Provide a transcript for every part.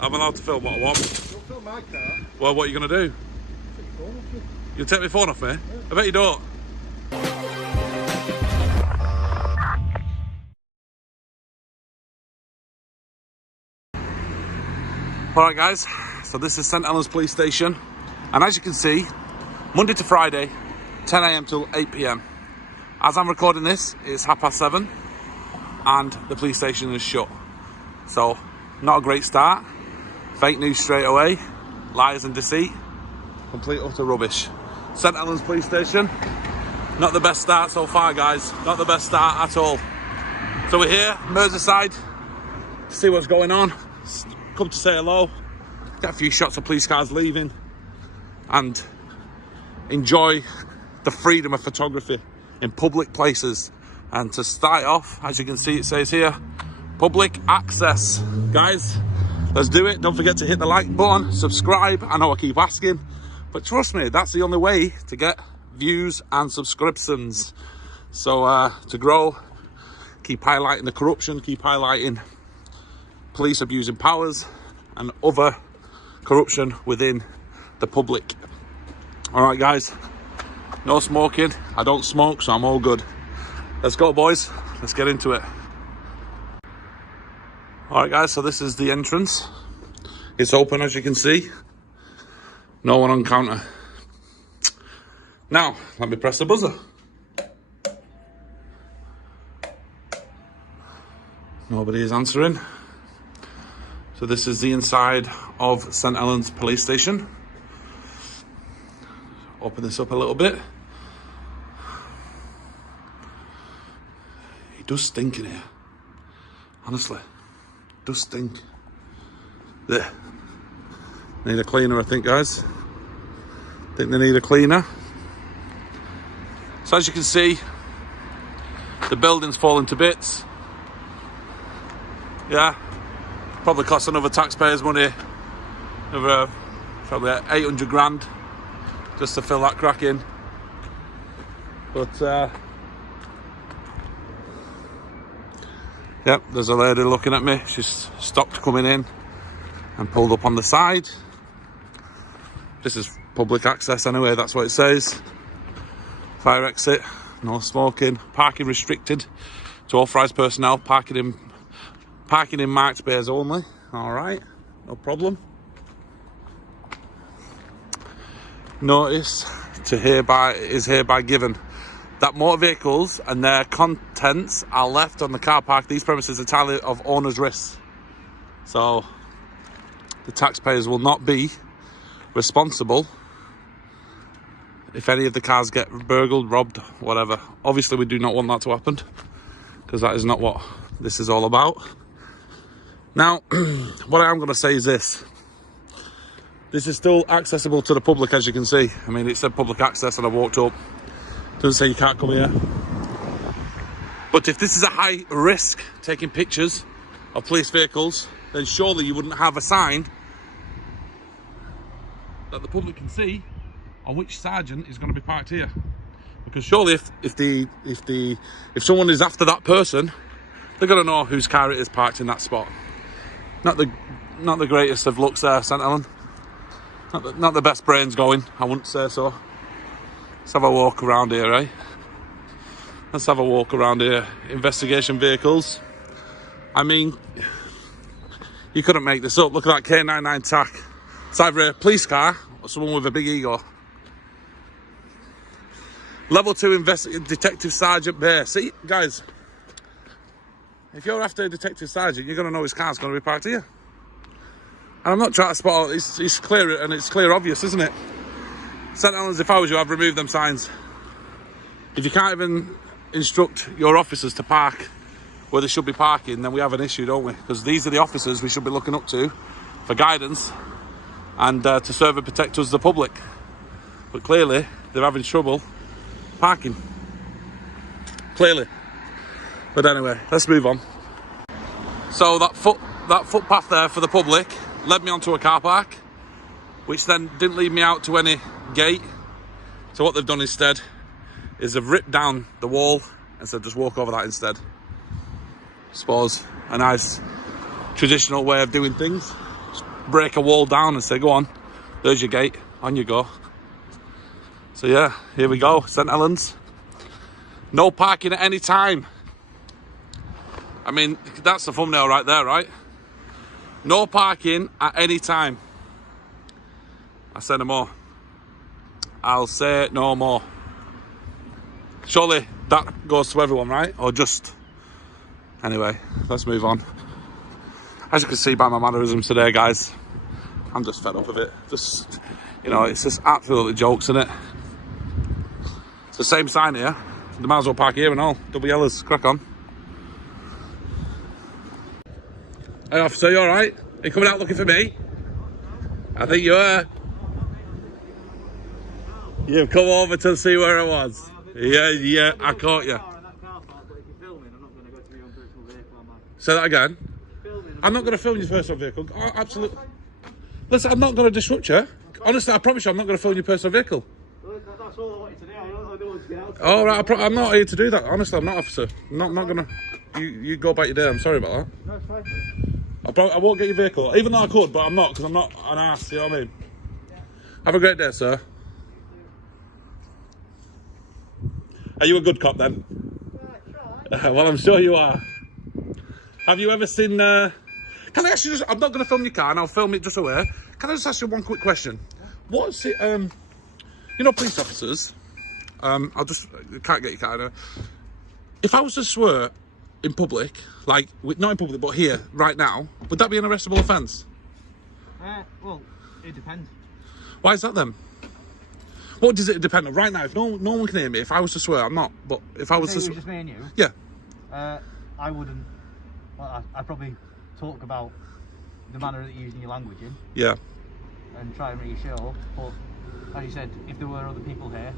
I'm allowed to film what I want. Don't film my car. Well, what are you going to do? Take your phone off you. You'll take my phone off me? Yeah. I bet you don't. Alright guys, so this is St Helens Police Station, and as you can see, Monday to Friday, 10 AM till 8 PM. As I'm recording this, it's 7:30 and the police station is shut. So, not a great start. Fake news straight away, lies and deceit, complete utter rubbish. St Helens Police Station, not the best start so far guys, not the best start at all. So we're here, Merseyside, to see what's going on. Come to say hello, get a few shots of police cars leaving, and enjoy the freedom of photography in public places. And to start off, as you can see, it says here, public access. Guys, let's do it. Don't forget to hit the like button, subscribe. I know I keep asking, but trust me, that's the only way to get views and subscriptions. So to grow, keep highlighting the corruption, keep highlighting police abusing powers and other corruption within the public. All right guys, no smoking. I don't smoke, so I'm all good. Let's go boys, let's get into it. All right guys, so this is the entrance. It's open as you can see. No one on counter. Now let me press the buzzer. Nobody is answering. So this is the inside of St Helens Police Station. Open this up a little bit. It does stink in here. Honestly, it does stink. There. Need a cleaner, I think, guys. I think they need a cleaner. So as you can see, the building's falling to bits. Yeah. Probably cost another taxpayers' money, another probably 800 grand just to fill that crack in. But yep, there's a lady looking at me. She's stopped coming in and pulled up on the side. This is public access anyway, that's what it says. Fire exit, no smoking, parking restricted to authorised personnel, parking in marked bays only. All right, no problem. Notice is hereby given that motor vehicles and their contents are left on the car park. These premises are entirely of owner's risk. So the taxpayers will not be responsible if any of the cars get burgled, robbed, whatever. Obviously, we do not want that to happen, because that is not what this is all about. Now, what I am going to say is this. This is still accessible to the public, as you can see. I mean, it said public access and I walked up. It doesn't say you can't come here. But if this is a high risk, taking pictures of police vehicles, then surely you wouldn't have a sign that the public can see on which sergeant is going to be parked here. Because surely if someone is after that person, they're going to know whose car it is parked in that spot. Not the greatest of looks there, St Helens. Not the best brains going, I wouldn't say so. Let's have a walk around here, eh? Let's have a walk around here. Investigation vehicles. I mean, you couldn't make this up. Look at that K99 tack. It's either a police car or someone with a big ego. Level 2 Detective Sergeant Bay. See, guys, if you're after a detective sergeant, you're going to know his car's going to be parked here. And I'm not trying to spot it. It's clear, and it's clear obvious, isn't it? St Helens, if I was you, I'd remove them signs. If you can't even instruct your officers to park where they should be parking, then we have an issue, don't we? Because these are the officers we should be looking up to for guidance and to serve and protect us, the public. But clearly, they're having trouble parking. Clearly. But anyway, let's move on. So that footpath there for the public led me onto a car park, which then didn't lead me out to any gate. So what they've done instead is they've ripped down the wall and said just walk over that instead. I suppose a nice traditional way of doing things. Just break a wall down and say, go on, there's your gate, on you go. So yeah, here we go, St Helens. No parking at any time. I mean, that's the thumbnail right there, right? No parking at any time. I say no more. I'll say no more. Surely that goes to everyone, right? Or just... Anyway, let's move on. As you can see by my mannerisms today, guys, I'm just fed up of it. Just, you know, it's just absolutely jokes, isn't it? It's the same sign here. They might as well park here and all. Double yellows, crack on. Hey officer, you alright? Are you coming out looking for me? I think you are. You've come over to see where I was. Yeah, I caught you. Say that again. I'm not going to film your personal vehicle. Oh, absolutely. Listen, I'm not going to disrupt you. Honestly, I promise you, I'm not going to film your personal vehicle. That's all I wanted to do. I don't want to get out. All right, I'm not here to do that. Honestly, I'm not, officer. I'm not going to. You go about your day. I'm sorry about that. No, it's fine. I won't get your vehicle, even though I could, but I'm not, because I'm not an ass. You know what I mean? Have a great day, sir. Are you a good cop then? Well, I'm sure you are. Have you ever seen... Can I ask you just... I'm not going to film your car and I'll film it just away. Can I just ask you one quick question? What's it... you know, police officers... I'll just... Can't get your car now. If I was to swear in public, like... Not in public, but here, right now, would that be an arrestable offence? Well, it depends. Why is that then? What does it depend on? Right now, if no one can hear me, if I was to swear, I'm not. But if I was to swear... just me and you? Yeah. I wouldn't... Well, I'd probably talk about the manner that you're using your language in. Yeah. And try and reassure, but as you said, if there were other people here,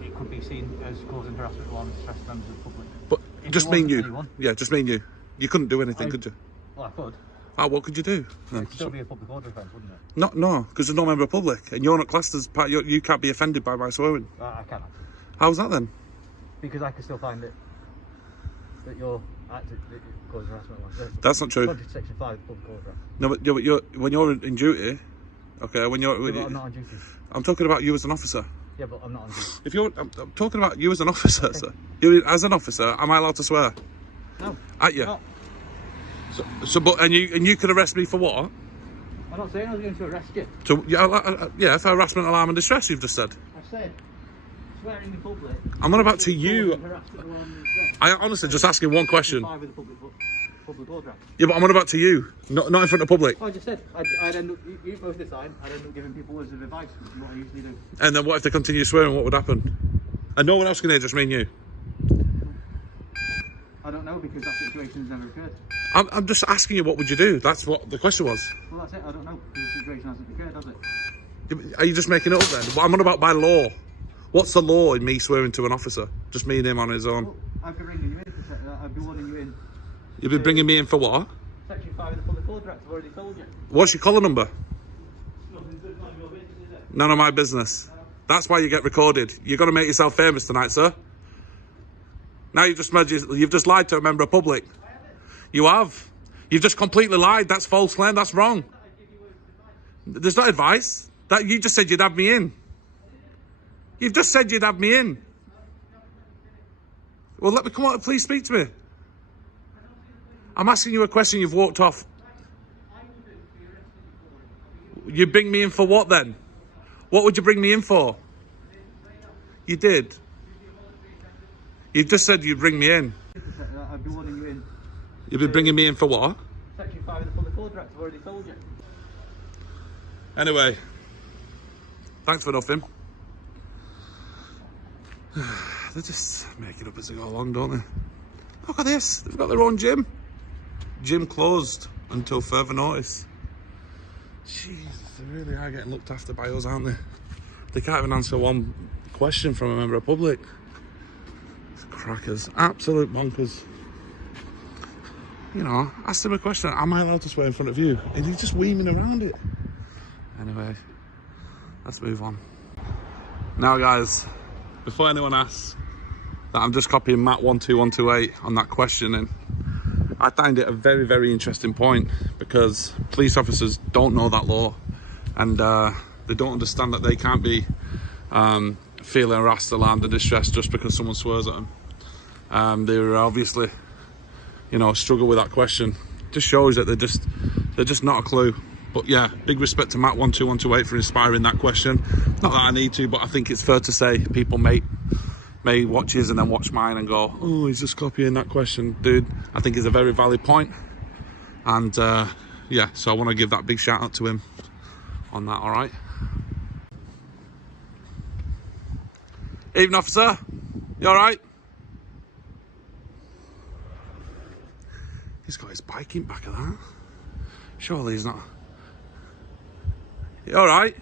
it could be seen as causing harassment or undistressed members of the public. But if just me and you. Anyone, yeah, just me and you. You couldn't do anything, could you? Well, I could. Oh, what could you do? It'd still be a public order offence, wouldn't it? No, because there's no member of public, and you're not classed as part. You can't be offended by my swearing. I cannot. How's that then? Because I can still find that you're acting that causes harassment. That's not true. Contrary to Section 5 of the Public Order Act. No, but when you're in duty, okay, when you're... Yeah, but I'm not on duty. I'm talking about you as an officer. Yeah, but I'm not on duty. If you're... I'm talking about you as an officer, okay. Sir. You, as an officer, am I allowed to swear? No. At you? No. And you could arrest me for what? I'm not saying I was going to arrest you. So, yeah, for harassment, alarm and distress, you've just said. I said swearing in public. I'm not about to you. I honestly just asking one question. Public order act. Yeah, but I'm on about to you, not in front of public. I just said I'd end up, most of the time, I'd end up giving people words of advice, which is what I usually do. And then what if they continue swearing? What would happen? And no one else can hear, just me and you. I don't know, because that situation's never occurred. I'm just asking you, what would you do? That's what the question was. Well, that's it. I don't know, because the situation hasn't occurred, has it? Are you just making it up then? What I'm on about by law. What's the law in me swearing to an officer? Just me and him on his own. Well, I'd be ringing you in. I'd be warning you in. You'd be bringing me in for what? Section 5 of the Public Order Act. I've already told you. What's your collar number? None of your business, is it? None of my business. That's why you get recorded. You've got to make yourself famous tonight, sir. Now you've just lied to a member of public. You have. You've just completely lied. That's false claim. That's wrong. There's no advice. That you just said you'd have me in. You've just said you'd have me in. Well, let me come on. Please speak to me. I'm asking you a question. You've walked off. You bring me in for what then? What would you bring me in for? You did. You've just said you'd bring me in. I'd be warning you in. You've been bringing me in for what? Section 5 of the Public Order Act. I've already told you. Anyway, thanks for nothing. They just make it up as they go along, don't they? Look at this. They've got their own gym. Gym closed until further notice. Jesus, they really are getting looked after by us, aren't they? They can't even answer one question from a member of public. It's crackers. Absolute bonkers. You know, ask them a question. Am I allowed to swear in front of you? And he's just weaving around it. Anyway, let's move on. Now, guys, before anyone asks that I'm just copying Matt 12128 on that questioning, I find it a very, very interesting point, because police officers don't know that law, and they don't understand that they can't be feeling harassed, alarmed and distressed just because someone swears at them. They're obviously, you know, struggle with that question. Just shows that they're just not a clue. But yeah, big respect to Matt12128 for inspiring that question. Not that I need to, but I think it's fair to say people may watch his and then watch mine and go, oh, he's just copying that question. Dude, I think it's a very valid point. And yeah, so I want to give that big shout out to him on that, all right? Evening, officer. You all right? He's got his bike in back of that. Surely he's not. You all right?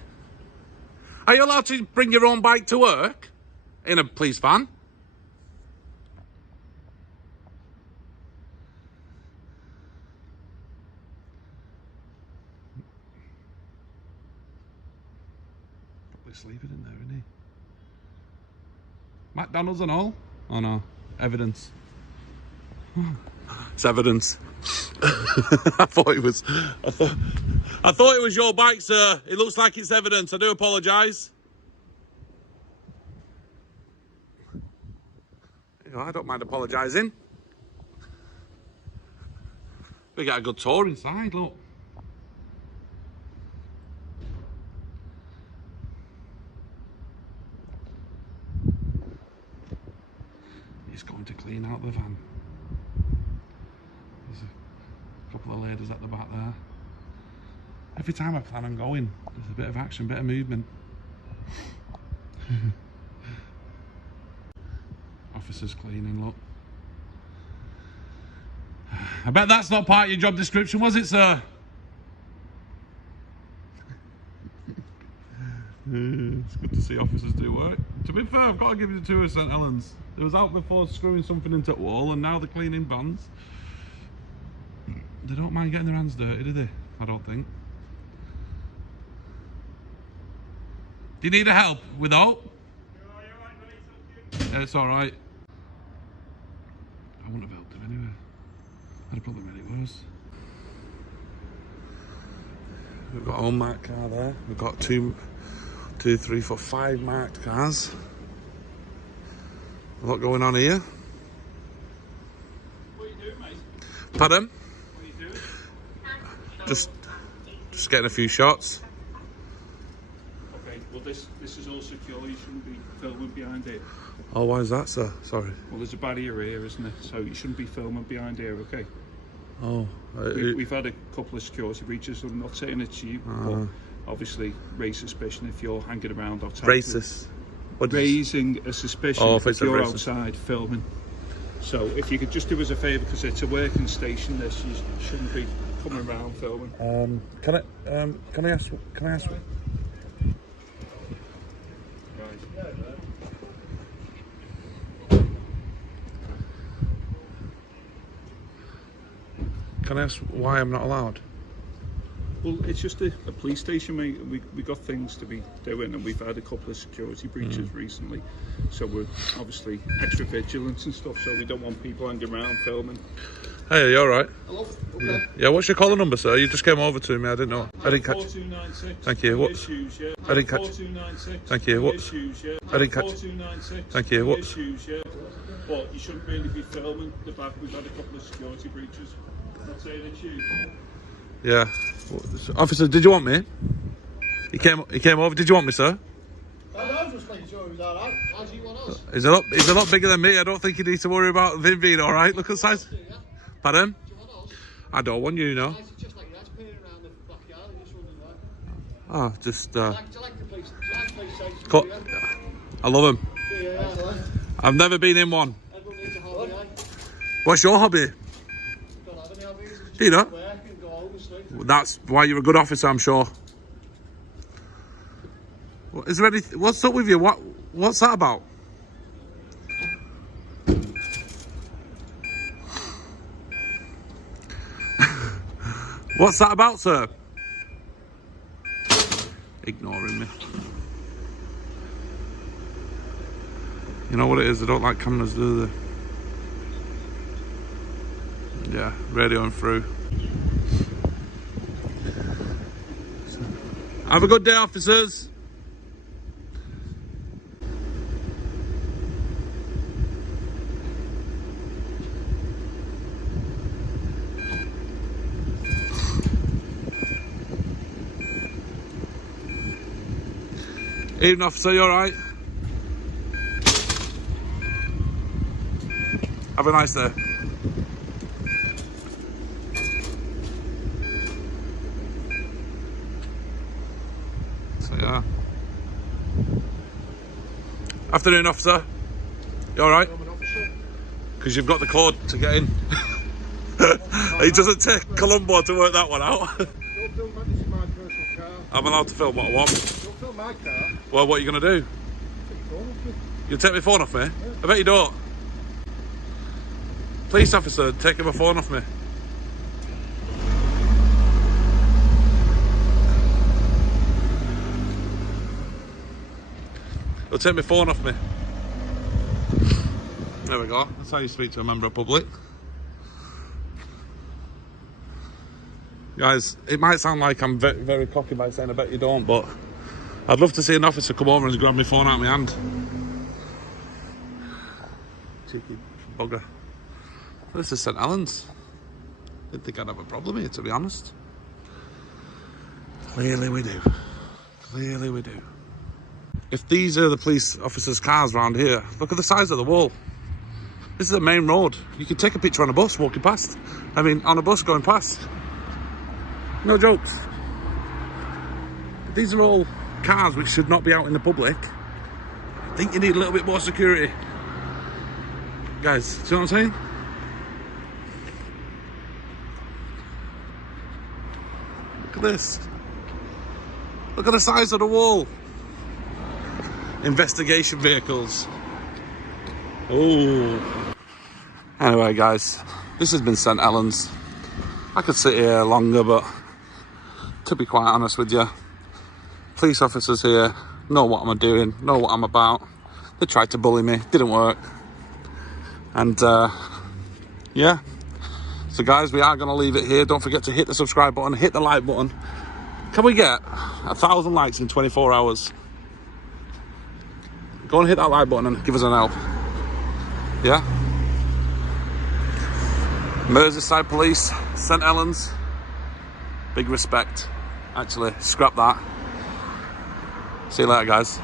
Are you allowed to bring your own bike to work in a police van? Probably sleeping in there, isn't he? McDonald's and all? Oh no, evidence. It's evidence. I thought it was your bike, sir. It looks like it's evidence. I do apologise. You know, I don't mind apologising. We got a good tour inside, look. He's going to clean out the van. There's a couple of ladies at the back there. Every time I plan on going, there's a bit of action, bit of movement. Officers cleaning, look. I bet that's not part of your job description, was it, sir? It's good to see officers do work. To be fair, I've got to give you the tour of St Helens. They was out before screwing something into the wall, and now they're cleaning vans. They don't mind getting their hands dirty, do they? I don't think. Do you need a help with that? Yeah, it's alright. I wouldn't have helped him anyway. I'd have probably made it worse. We've got a unmarked car there. We've got 2, 3, 4, 5 marked cars. A lot going on here. What are you doing, mate? Pardon? What are you doing? Just getting a few shots. Okay, well this is all secure, you shouldn't be filming behind it. Oh, why is that, sir? Sorry. Well, there's a barrier here, isn't it? So you shouldn't be filming behind here, okay? Oh. We've had a couple of security breaches, I'm not saying it's you, but obviously raise suspicion if you're hanging around outside. Racist. Raising a suspicion if you're outside filming. So if you could just do us a favour, because it's a working station, this, you shouldn't be coming around filming. Can I ask? Right. Can I ask why I'm not allowed? Well, it's just a police station, mate. We got things to be doing, and we've had a couple of security breaches recently. So we're obviously extra vigilant and stuff, so we don't want people hanging around filming. Hey, are you alright? Hello? Okay. Yeah, what's your caller number, sir? You just came over to me, I didn't know. I didn't catch. 4296. Thank you. What's? Issues, yeah. I didn't catch. 4296. Thank you. What's? Issues, yeah. I didn't catch. 4296. Thank you. What's? Issues, yeah. But you shouldn't really be filming the back. We've had a couple of security breaches. Not saying it's you. Yeah. Officer, did you want me? He came over. Did you want me, sir? I was just making sure he was alright. How do you want us? He's a lot bigger than me. I don't think you need to worry about him being alright. Look at the size. Pardon? Do you want us? I don't want you, no. It's just like that, peering around the backyard. I just wondered why. Oh, just. Do you like the police? Do you like police stations? Co- I love him. Yeah. I've never been in one. Everyone needs a hobby, eh? What's your hobby? Don't have any hobbies. Just Do you know? work and go home and sleep. That's why you're a good officer, I'm sure. Is there anything? What's up with you? What's that about? What's that about, sir? Ignoring me. You know what it is? They don't like cameras, do they? Yeah, radioing through. Have a good day, officers. Evening, officer, you alright? Have a nice day. So, yeah. Afternoon, officer. You alright? I'm an officer. Because you've got the code to get in. It doesn't take Colombo to work that one out. Don't film that, this is my personal car. I'm allowed to film what I want. Don't film my car. Well, what are you going to do? Take your phone off me. You'll take my phone off me? I bet you don't. Police officer, taking my phone off me. He'll take my phone off me. There we go. That's how you speak to a member of public. Guys, it might sound like I'm very, very cocky by saying I bet you don't, but I'd love to see an officer come over and grab my phone out of my hand. Cheeky bugger. This is St Helens. Didn't think I'd have a problem here, to be honest. Clearly we do. Clearly we do. If these are the police officers' cars around here, look at the size of the wall. This is the main road. You can take a picture on a bus walking past. I mean, on a bus going past. No jokes. These are all cars which should not be out in the public. I think you need a little bit more security. Guys, see what I'm saying? Look at this. Look at the size of the wall. Investigation vehicles. Oh. Anyway, guys, this has been St Helens. I could sit here longer, but to be quite honest with you, police officers here know what I'm doing, know what I'm about. They tried to bully me, didn't work. And yeah. So guys, we are going to leave it here. Don't forget to hit the subscribe button, hit the like button. Can we get 1,000 likes in 24 hours? Go and hit that like button and give us an help. Yeah? Merseyside Police, St Helens. Big respect. Actually, scrap that. See you later, guys.